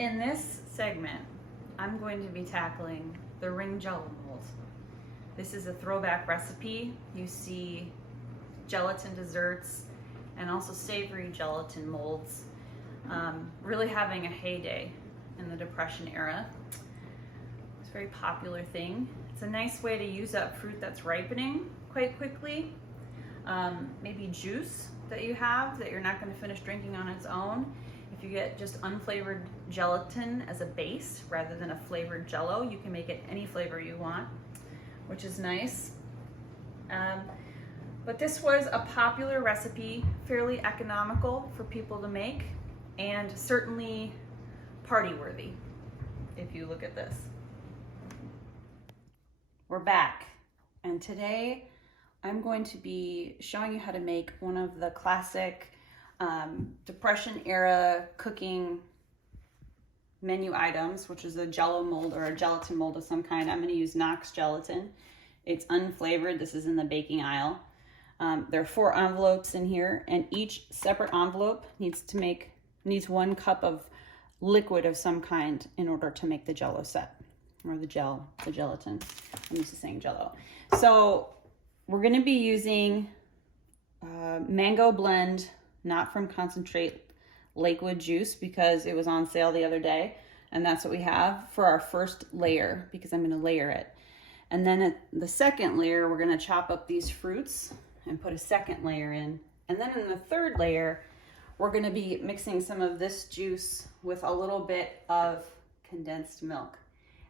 In this segment, I'm going to be tackling the ring jello mold. This is a throwback recipe. You see gelatin desserts and also savory gelatin molds really having a heyday in the Depression era. It's a very popular thing. It's a nice way to use up fruit that's ripening quite quickly. Maybe juice that you have that you're not going to finish drinking on its own. If you get just unflavored gelatin as a base rather than a flavored jello, you can make it any flavor you want, which is nice. But this was a popular recipe, fairly economical for people to make, and certainly party worthy if you look at this. We're back, and today I'm going to be showing you how to make one of the classic Depression era cooking menu items, which is a jello mold or a gelatin mold of some kind. I'm going to use Knox gelatin. It's unflavored. This is in the baking aisle. There are 4 envelopes in here, and each separate envelope needs 1 cup of liquid of some kind in order to make the jello set, or the gelatin. I'm used to saying jello. So we're going to be using mango blend, not from concentrate, Lakewood juice, because it was on sale the other day, and that's what we have for our first layer, because I'm going to layer it. And then at the second layer, we're going to chop up these fruits and put a second layer in. And then in the third layer, we're going to be mixing some of this juice with a little bit of condensed milk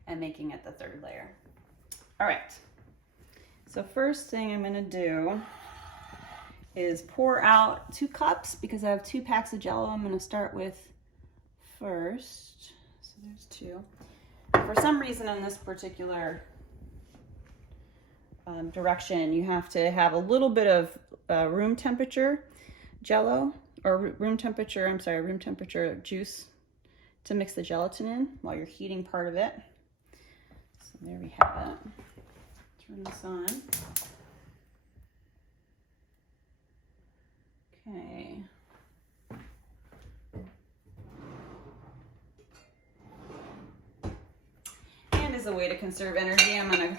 and making it the third layer. All right. So first thing I'm going to do is pour out 2 cups, because I have 2 packs of jello I'm going to start with first. So there's 2. For some reason in this particular direction, you have to have a little bit of room temperature jello, or room temperature juice to mix the gelatin in while you're heating part of it. So there we have it. Turn this on. Okay. And as a way to conserve energy, I'm going to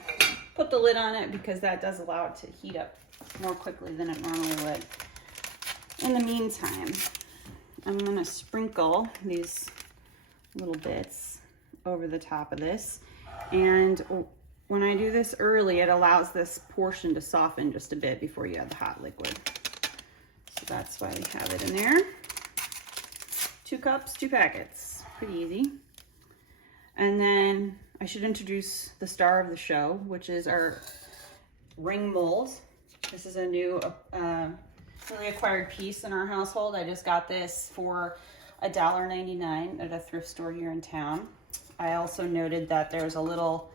put the lid on it, because that does allow it to heat up more quickly than it normally would. In the meantime, I'm going to sprinkle these little bits over the top of this. And when I do this early, it allows this portion to soften just a bit before you add the hot liquid. So that's why we have it in there. 2 cups, 2 packets. Pretty easy. And then I should introduce the star of the show, which is our ring mold. This is a new newly acquired piece in our household. I just got this for $1.99 at a thrift store here in town. I also noted that there's a little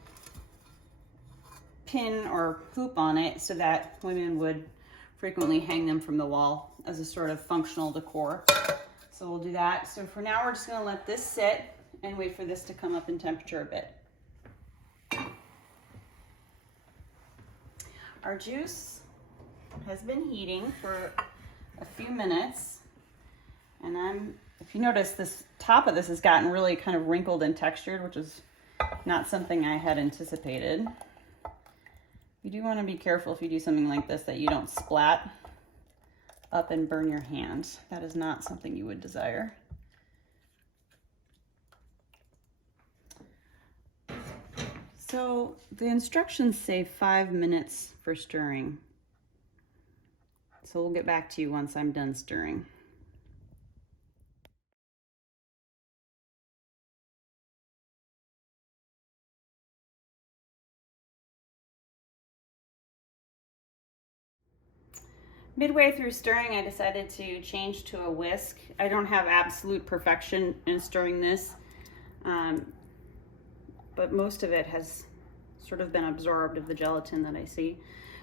pin or hoop on it so that women would frequently hang them from the wall as a sort of functional decor. So we'll do that. So for now, we're just going to let this sit and wait for this to come up in temperature a bit. Our juice has been heating for a few minutes, and if you notice, this top of this has gotten really kind of wrinkled and textured, which is not something I had anticipated. You do want to be careful if you do something like this that you don't splat up and burn your hand. That is not something you would desire. So the instructions say 5 minutes for stirring. So we'll get back to you once I'm done stirring. Midway through stirring, I decided to change to a whisk. I don't have absolute perfection in stirring this, but most of it has sort of been absorbed of the gelatin that I see.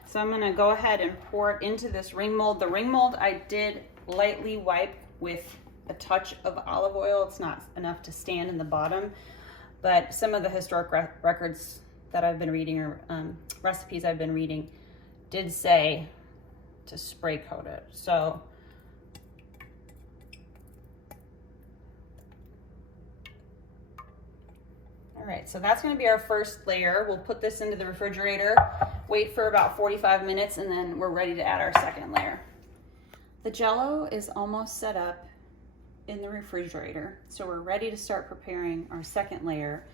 So I'm gonna go ahead and pour it into this ring mold. The ring mold I did lightly wipe with a touch of olive oil. It's not enough to stand in the bottom, but some of the historic records that I've been reading, or recipes I've been reading, did say to spray coat it. So All right, so that's gonna be our first layer. We'll put this into the refrigerator, wait for about 45 minutes, and then we're ready to add our second layer. The Jell-O is almost set up in the refrigerator, so we're ready to start preparing our second layer.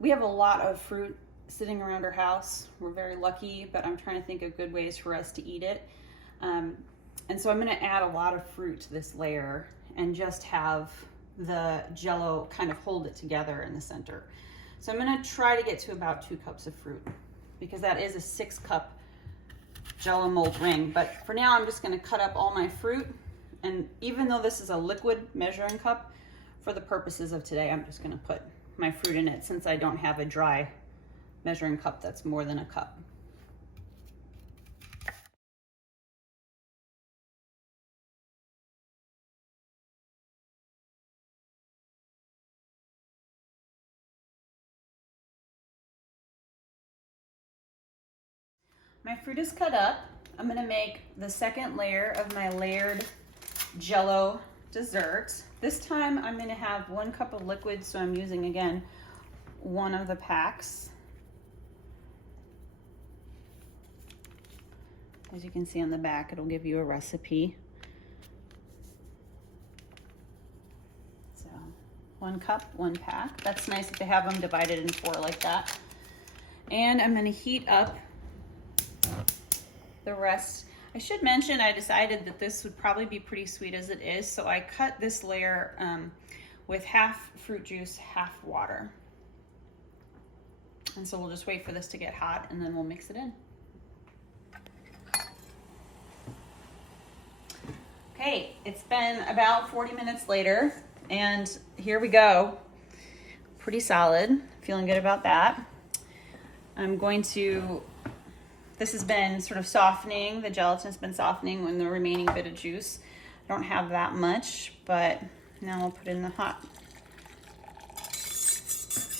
We have a lot of fruit sitting around our house. We're very lucky, but I'm trying to think of good ways for us to eat it. And so I'm gonna add a lot of fruit to this layer and just have the Jell-O kind of hold it together in the center. So I'm gonna try to get to about 2 cups of fruit because that is a 6-cup Jell-O mold ring. But for now, I'm just gonna cut up all my fruit. And even though this is a liquid measuring cup, for the purposes of today, I'm just gonna put my fruit in it since I don't have a dry measuring cup that's more than a cup. My fruit is cut up. I'm gonna make the second layer of my layered Jell-O dessert. This time I'm gonna have 1 cup of liquid, so I'm using, again, 1 of the packs. As you can see on the back, it'll give you a recipe. So 1 cup, 1 pack. That's nice if they have them divided in 4 like that. And I'm gonna heat up the rest. I should mention I decided that this would probably be pretty sweet as it is, so I cut this layer with half fruit juice, half water. And so we'll just wait for this to get hot and then we'll mix it in. Okay, it's been about 40 minutes later and here we go. Pretty solid, feeling good about that. This has been sort of softening, the gelatin has been softening when the remaining bit of juice. I don't have that much, but now we'll put in the hot.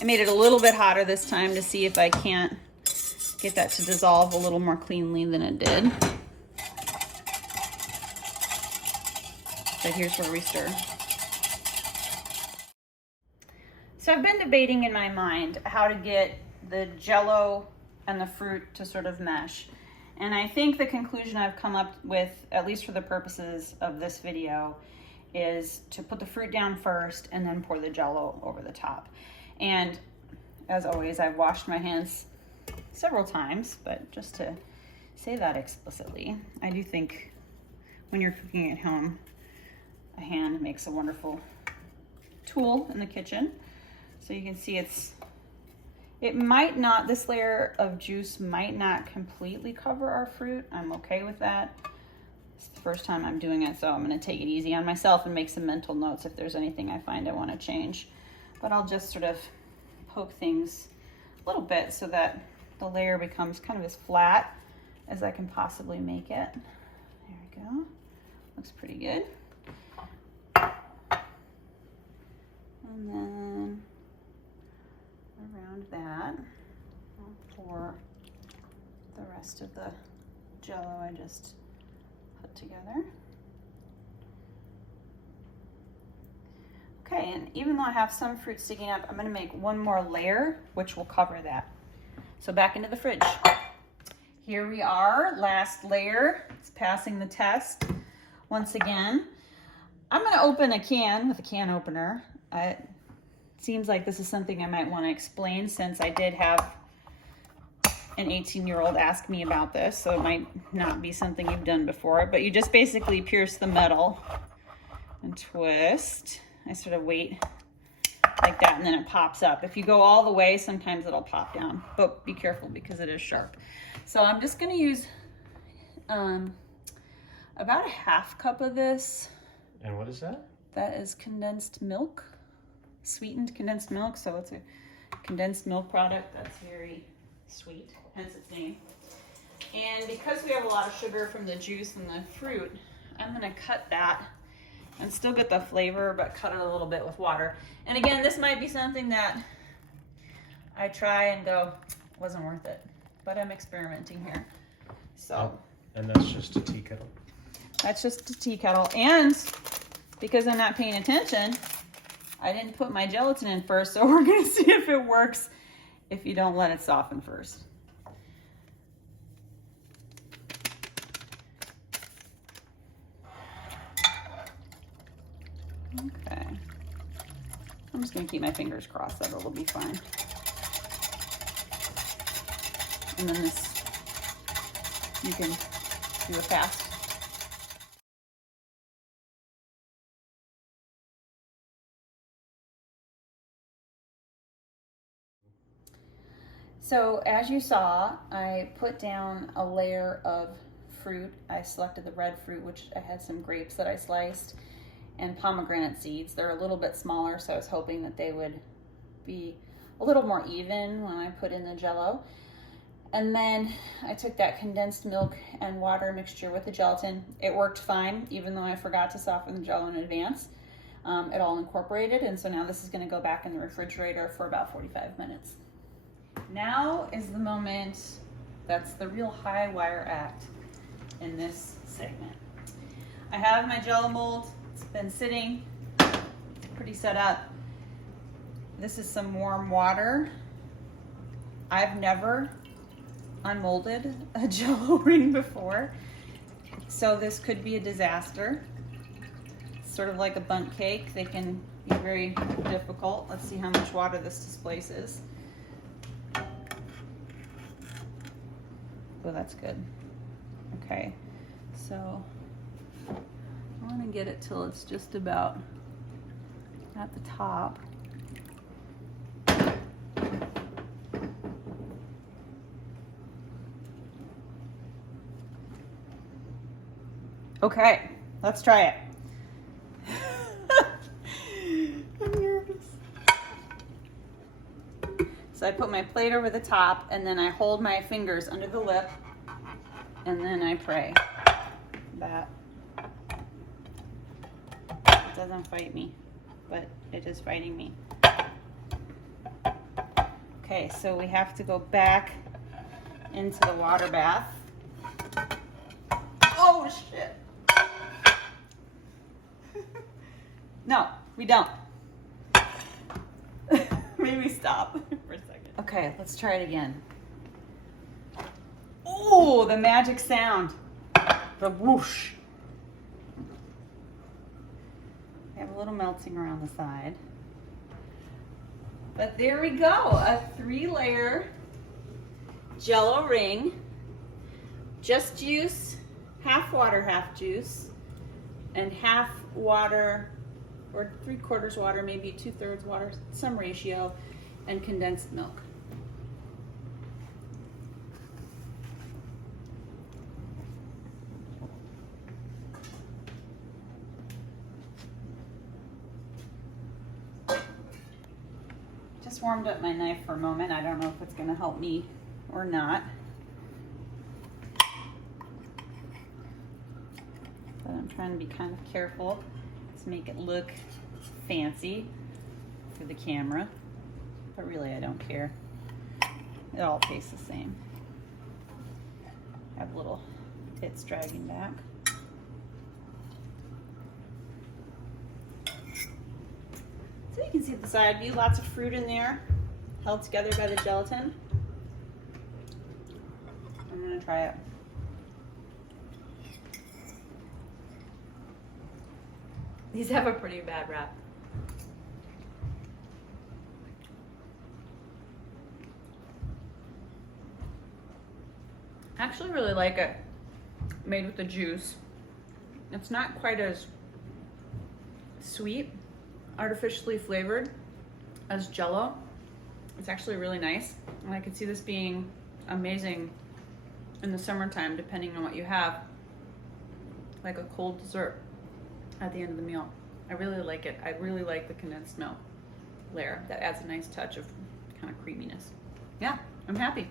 I made it a little bit hotter this time to see if I can't get that to dissolve a little more cleanly than it did. But here's where we stir. So I've been debating in my mind how to get the Jell-O and the fruit to sort of mesh. And I think the conclusion I've come up with, at least for the purposes of this video, is to put the fruit down first and then pour the Jell-O over the top. And as always, I've washed my hands several times, but just to say that explicitly, I do think when you're cooking at home, a hand makes a wonderful tool in the kitchen. So you can see this layer of juice might not completely cover our fruit. I'm okay with that. It's the first time I'm doing it, so I'm gonna take it easy on myself and make some mental notes if there's anything I find I wanna change. But I'll just sort of poke things a little bit so that the layer becomes kind of as flat as I can possibly make it. There we go. Looks pretty good. And then around that, I'll pour the rest of the Jell-O I just put together. Okay, and even though I have some fruit sticking up, I'm gonna make 1 more layer, which will cover that. So back into the fridge. Here we are, last layer. It's passing the test once again. I'm gonna open a can with a can opener. It seems like this is something I might want to explain since I did have an 18-year-old ask me about this, so it might not be something you've done before, but you just basically pierce the metal and twist. I sort of wait like that and then it pops up. If you go all the way, sometimes it'll pop down, but be careful because it is sharp. So I'm just going to use about a half cup of this. And what is that? That is condensed milk. Sweetened condensed milk, so it's a condensed milk product that's very sweet, hence its name. And because we have a lot of sugar from the juice and the fruit, I'm gonna cut that and still get the flavor, but cut it a little bit with water. And again, this might be something that I try and go, wasn't worth it, but I'm experimenting here. So. And that's just a tea kettle? That's just a tea kettle. And because I'm not paying attention, I didn't put my gelatin in first, so we're gonna see if it works if you don't let it soften first. Okay. I'm just gonna keep my fingers crossed that it'll be fine. And then this, you can do it fast. So as you saw, I put down a layer of fruit. I selected the red fruit, which I had some grapes that I sliced, and pomegranate seeds. They're a little bit smaller, so I was hoping that they would be a little more even when I put in the Jell-O. And then I took that condensed milk and water mixture with the gelatin. It worked fine, even though I forgot to soften the Jell-O in advance. It all incorporated, and so now this is gonna go back in the refrigerator for about 45 minutes. Now is the moment that's the real high wire act in this segment. I have my Jell-O mold. It's been sitting, pretty set up. This is some warm water. I've never unmolded a Jell-O ring before, so this could be a disaster. It's sort of like a bundt cake. They can be very difficult. Let's see how much water this displaces. Oh, that's good. Okay, so I want to get it till it's just about at the top. Okay, let's try it. I'm nervous. So I put my plate over the top, and then I hold my fingers under the lip, and then I pray that it doesn't fight me, but it is fighting me. Okay, so we have to go back into the water bath. Oh shit. No, we don't. Maybe stop for a second. Okay, let's try it again. Oh, the magic sound. The whoosh. We have a little melting around the side. But there we go, a 3-layer Jell-O ring. Just juice, half water, half juice, and half water, or 3/4 water, maybe 2/3 water, some ratio, and condensed milk. Just warmed up my knife for a moment. I don't know if it's gonna help me or not. But I'm trying to be kind of careful to make it look fancy through the camera. But really, I don't care. It all tastes the same. I have little bits dragging back. So you can see the side view, lots of fruit in there, held together by the gelatin. I'm gonna try it. These have a pretty bad rap. I actually really like it made with the juice. It's not quite as sweet, artificially flavored as Jell-O. It's actually really nice, and I could see this being amazing in the summertime, depending on what you have, like a cold dessert at the end of the meal. I really like it. I really like the condensed milk layer. That adds a nice touch of kind of creaminess. Yeah, I'm happy.